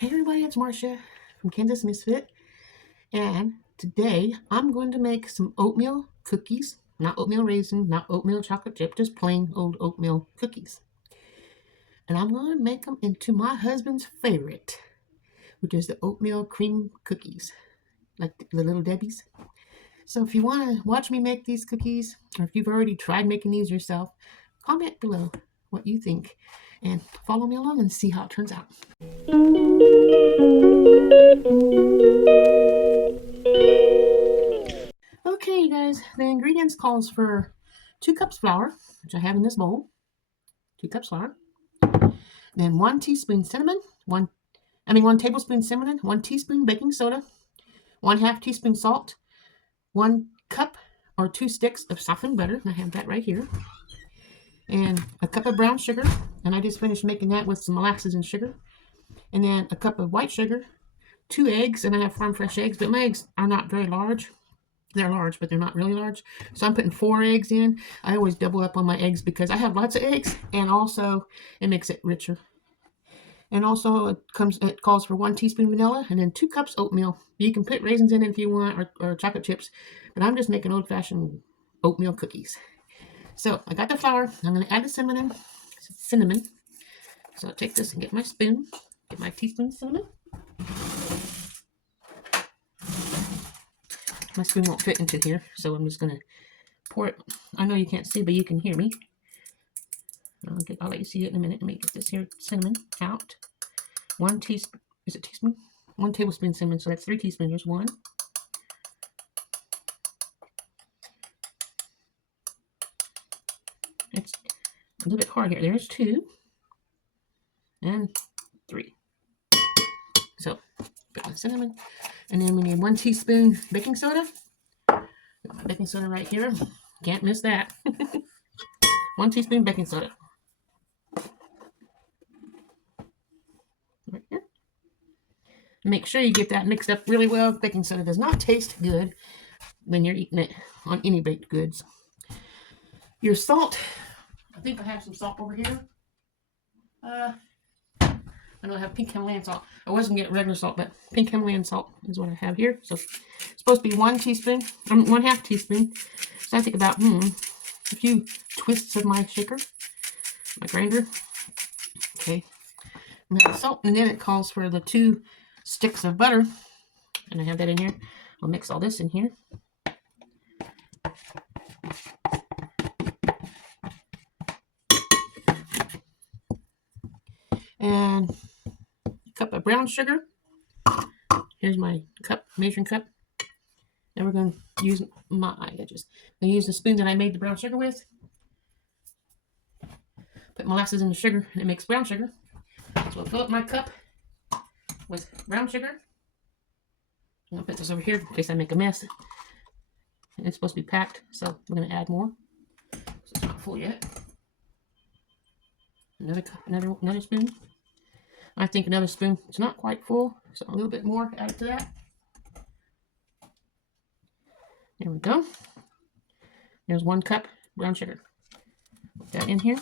Hey everybody, it's Marcia from Kansas Misfit, and today I'm going to make some oatmeal cookies. Not oatmeal raisin, not oatmeal chocolate chip, just plain old oatmeal cookies. And I'm going to make them into my husband's favorite, which is the oatmeal cream cookies, like the little Debbie's. So if you want to watch me make these cookies, or if you've already tried making these yourself, comment below what you think and follow me along and see how it turns out. Okay, guys, the ingredients calls for 2 cups flour, which I have in this bowl. 2 cups flour. Then 1 teaspoon cinnamon, 1 tablespoon cinnamon, 1 teaspoon baking soda, 1/2 teaspoon salt, 1 cup or 2 sticks of softened butter. I have that right here. And a cup of brown sugar, and I just finished making that with some molasses and sugar. And then a cup of white sugar, 2 eggs, and I have farm fresh eggs, but my eggs are not very large. They're large, but they're not really large. So I'm putting 4 eggs in. I always double up on my eggs because I have lots of eggs, and also it makes it richer. And also it calls for 1 teaspoon vanilla and then 2 cups oatmeal. You can put raisins in it if you want, or chocolate chips, but I'm just making old-fashioned oatmeal cookies. So I got the flour. I'm going to add the cinnamon. So I'll take this and get my spoon, get my teaspoon of cinnamon. My spoon won't fit into here, so I'm just going to pour it. I know you can't see, but you can hear me. I'll let you see it in a minute. Let me get this here cinnamon out. 1 teaspoon, is it teaspoon? 1 tablespoon cinnamon, so that's 3 teaspoons. There's 1. It's a little bit hard here. There's 2. And 3. So, put my cinnamon. And then we need 1 teaspoon baking soda. Got my baking soda right here. Can't miss that. 1 teaspoon baking soda. Right here. Make sure you get that mixed up really well. Baking soda does not taste good when you're eating it on any baked goods. Your salt. I think I have some salt over here. I don't have pink Himalayan salt. I wasn't getting regular salt, but pink Himalayan salt is what I have here. So it's supposed to be 1 teaspoon, 1/2 teaspoon. So I think about a few twists of my shaker, my grinder. Okay, and then salt, and then it calls for the 2 sticks of butter, and I have that in here. I'll mix all this in here. And a cup of brown sugar. Here's my cup, measuring cup. Now we're going to use the spoon that I made the brown sugar with. Put molasses in the sugar, and it makes brown sugar. So I'll fill up my cup with brown sugar. I'm going to put this over here in case I make a mess. And it's supposed to be packed, so we're going to add more. So it's not full yet. Another spoon. I think another spoon. It's not quite full, so a little bit more added to that. There we go. There's 1 cup brown sugar. Put that in here.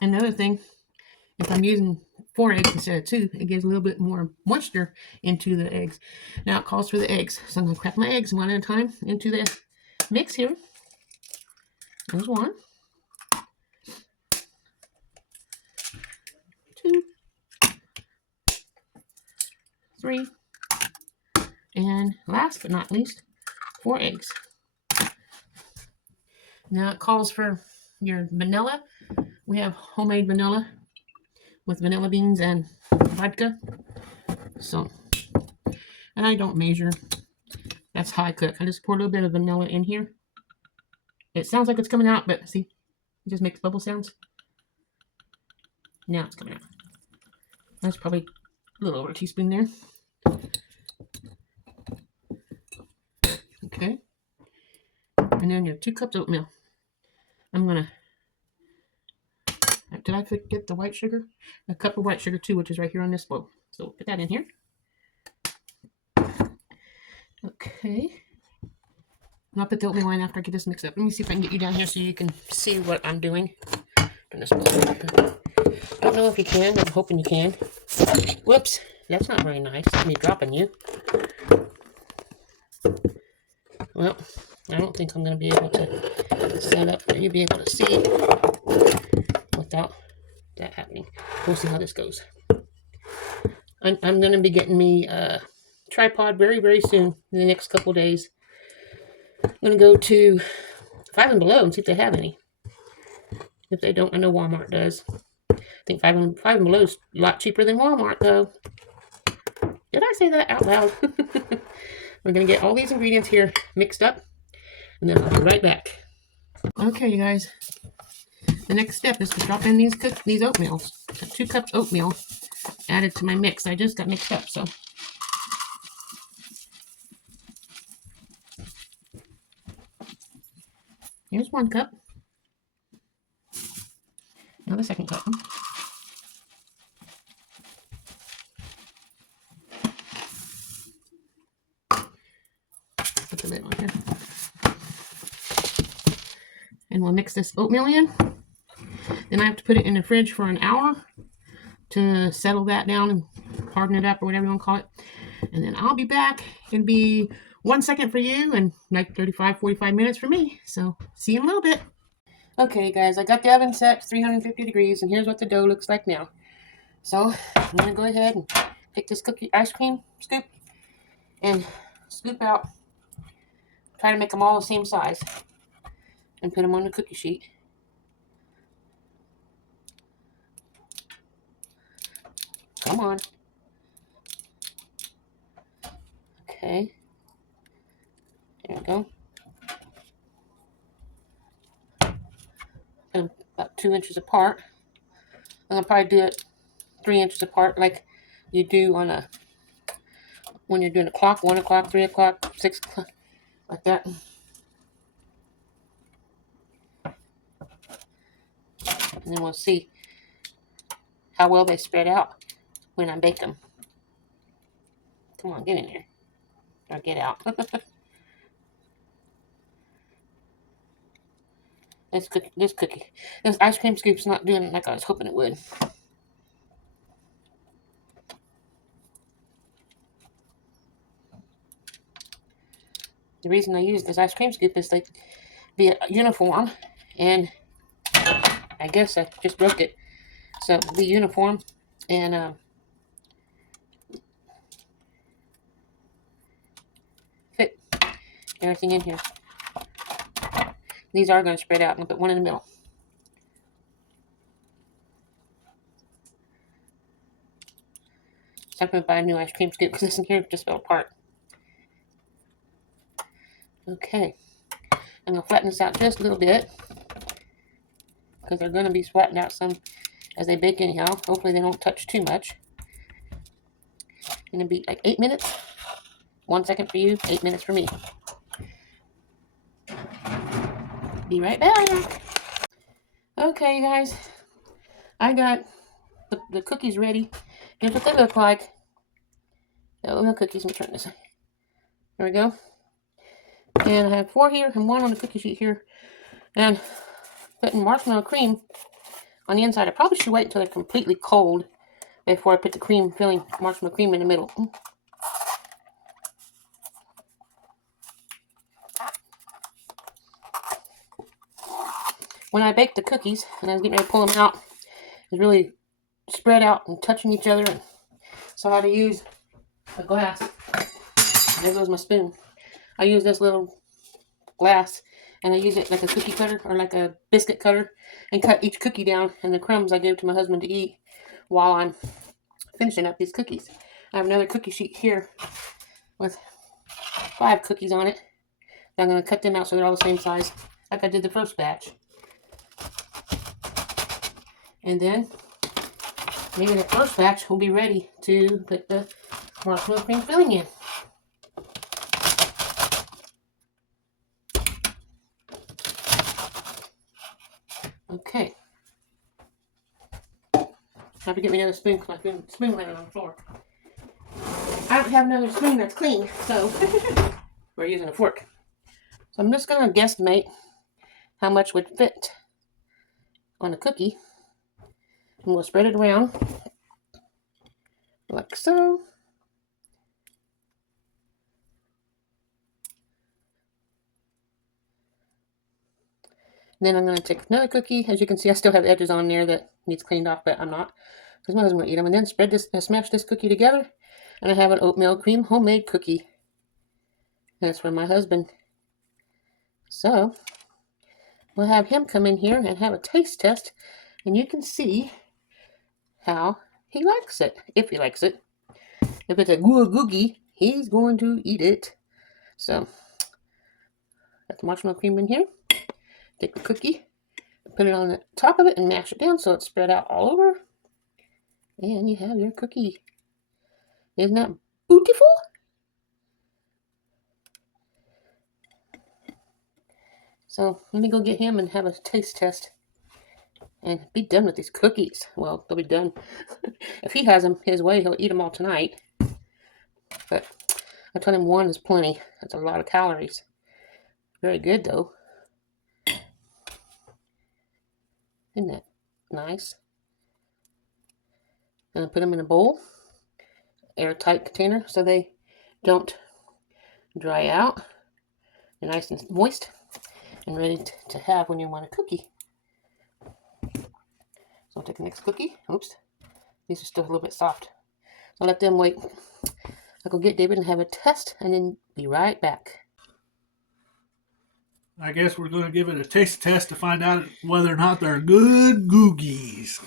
Another thing, if I'm using 4 eggs instead of 2, it gives a little bit more moisture into the eggs. Now it calls for the eggs, so I'm going to crack my eggs one at a time into the mix here. There's 1. 2. 3. And last but not least, 4 eggs. Now it calls for your vanilla. We have homemade vanilla with vanilla beans and vodka. So, and I don't measure. That's how I cook. I just pour a little bit of vanilla in here. It sounds like it's coming out, but see, it just makes bubble sounds. Now it's coming out. That's probably a little over a teaspoon there. Okay. And then your 2 cups oatmeal. I'm going to, did I forget the white sugar? A cup of white sugar too, which is right here on this bowl. So put that in here. Okay. And I'll put the oatmeal in after I get this mixed up. Let me see if I can get you down here so you can see what I'm doing. Turn this bowl. Oh, don't know if you can. I'm hoping you can. Whoops. That's not very nice. Me dropping you. Well, I don't think I'm going to be able to set up for you to be able to see without that happening. We'll see how this goes. I'm going to be getting me a tripod very, very soon in the next couple days. I'm going to go to Five and Below and see if they have any. If they don't, I know Walmart does. I think Five and Below is a lot cheaper than Walmart, though. Did I say that out loud? We're going to get all these ingredients here mixed up, and then I'll be right back. Okay, you guys. The next step is to drop in these oatmeals. 2 cups oatmeal added to my mix. I just got mixed up, so. Here's 1 cup. Now the second cup. Put the lid on here. And we'll mix this oatmeal in. Then I have to put it in the fridge for an hour to settle that down and harden it up or whatever you want to call it. And then I'll be back. It'll be 1 second for you and like 35-45 minutes for me. So see you in a little bit. Okay, guys, I got the oven set to 350 degrees, and here's what the dough looks like now. So I'm going to go ahead and take this ice cream scoop and scoop out. Try to make them all the same size and put them on the cookie sheet. Come on. Okay. There we go. Put them about 2 inches apart. I'm going to probably do it 3 inches apart like you do on when you're doing a clock, 1 o'clock, 3 o'clock, 6 o'clock, like that. And then we'll see how well they spread out when I bake them. Come on, get in there. Or get out. This ice cream scoop's not doing it like I was hoping it would. The reason I use this ice cream scoop is to be uniform, and I guess I just broke it. So be uniform and fit everything in here. These are going to spread out. I'm going to put one in the middle. So I'm going to buy a new ice cream scoop because this in here just fell apart. Okay. I'm going to flatten this out just a little bit because they're going to be flattened out some as they bake anyhow. Hopefully they don't touch too much. Going to be like 8 minutes. 1 second for you, 8 minutes for me. Be right back. Okay, you guys. I got the cookies ready. Here's what they look like. The oatmeal cookies. Let me turn this. There we go. And I have 4 here and 1 on the cookie sheet here. And putting marshmallow cream on the inside. I probably should wait until they're completely cold before I put the cream filling marshmallow cream in the middle. When I baked the cookies and I was getting ready to pull them out, it's really spread out and touching each other. And so I had to use a glass. There goes my spoon. I use this little glass and I use it like a cookie cutter or like a biscuit cutter and cut each cookie down, and the crumbs I give to my husband to eat while I'm finishing up these cookies. I have another cookie sheet here with 5 cookies on it. I'm going to cut them out so they're all the same size like I did the first batch. And then maybe the first batch will be ready to put the marshmallow cream filling in. Okay. I have to get me another spoon because my spoon landed on the floor. I don't have another spoon that's clean, so we're using a fork. So I'm just going to guesstimate how much would fit on a cookie. And we'll spread it around like so. And then I'm going to take another cookie. As you can see, I still have edges on there that needs cleaned off, but I'm not, because my husband will eat them. And then spread this, smash this cookie together, and I have an oatmeal cream homemade cookie. And it's for my husband. So we'll have him come in here and have a taste test, and you can see how he likes it, if he likes it. If it's a googie, he's going to eat it. So, got the marshmallow cream in here. Take the cookie, put it on the top of it, and mash it down so it's spread out all over. And you have your cookie. Isn't that beautiful? So, let me go get him and have a taste test. And be done with these cookies. Well, they'll be done. If he has them his way, he'll eat them all tonight. But I told him one is plenty. That's a lot of calories. Very good, though. Isn't that nice? And I put them in a bowl, airtight container, so they don't dry out. They're nice and moist and ready to have when you want a cookie. So I'll take the next cookie. Oops. These are still a little bit soft. So I'll let them wait. I'll go get David and have a test and then be right back. I guess we're going to give it a taste test to find out whether or not they're good Goodkeys.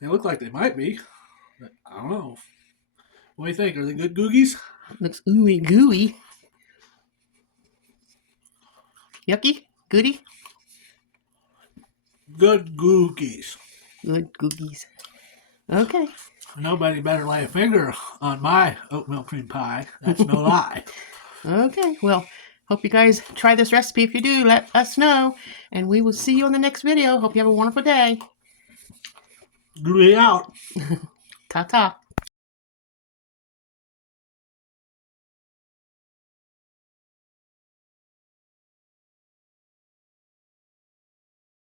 They look like they might be, but I don't know. What do you think? Are they good Goodkeys? Looks ooey gooey. Yucky? Goody? Good Goodkeys. Good cookies. Okay. Nobody better lay a finger on my oatmeal cream pie. That's no lie. Okay. Well, hope you guys try this recipe. If you do, let us know. And we will see you on the next video. Hope you have a wonderful day. Gooey out. Ta-ta.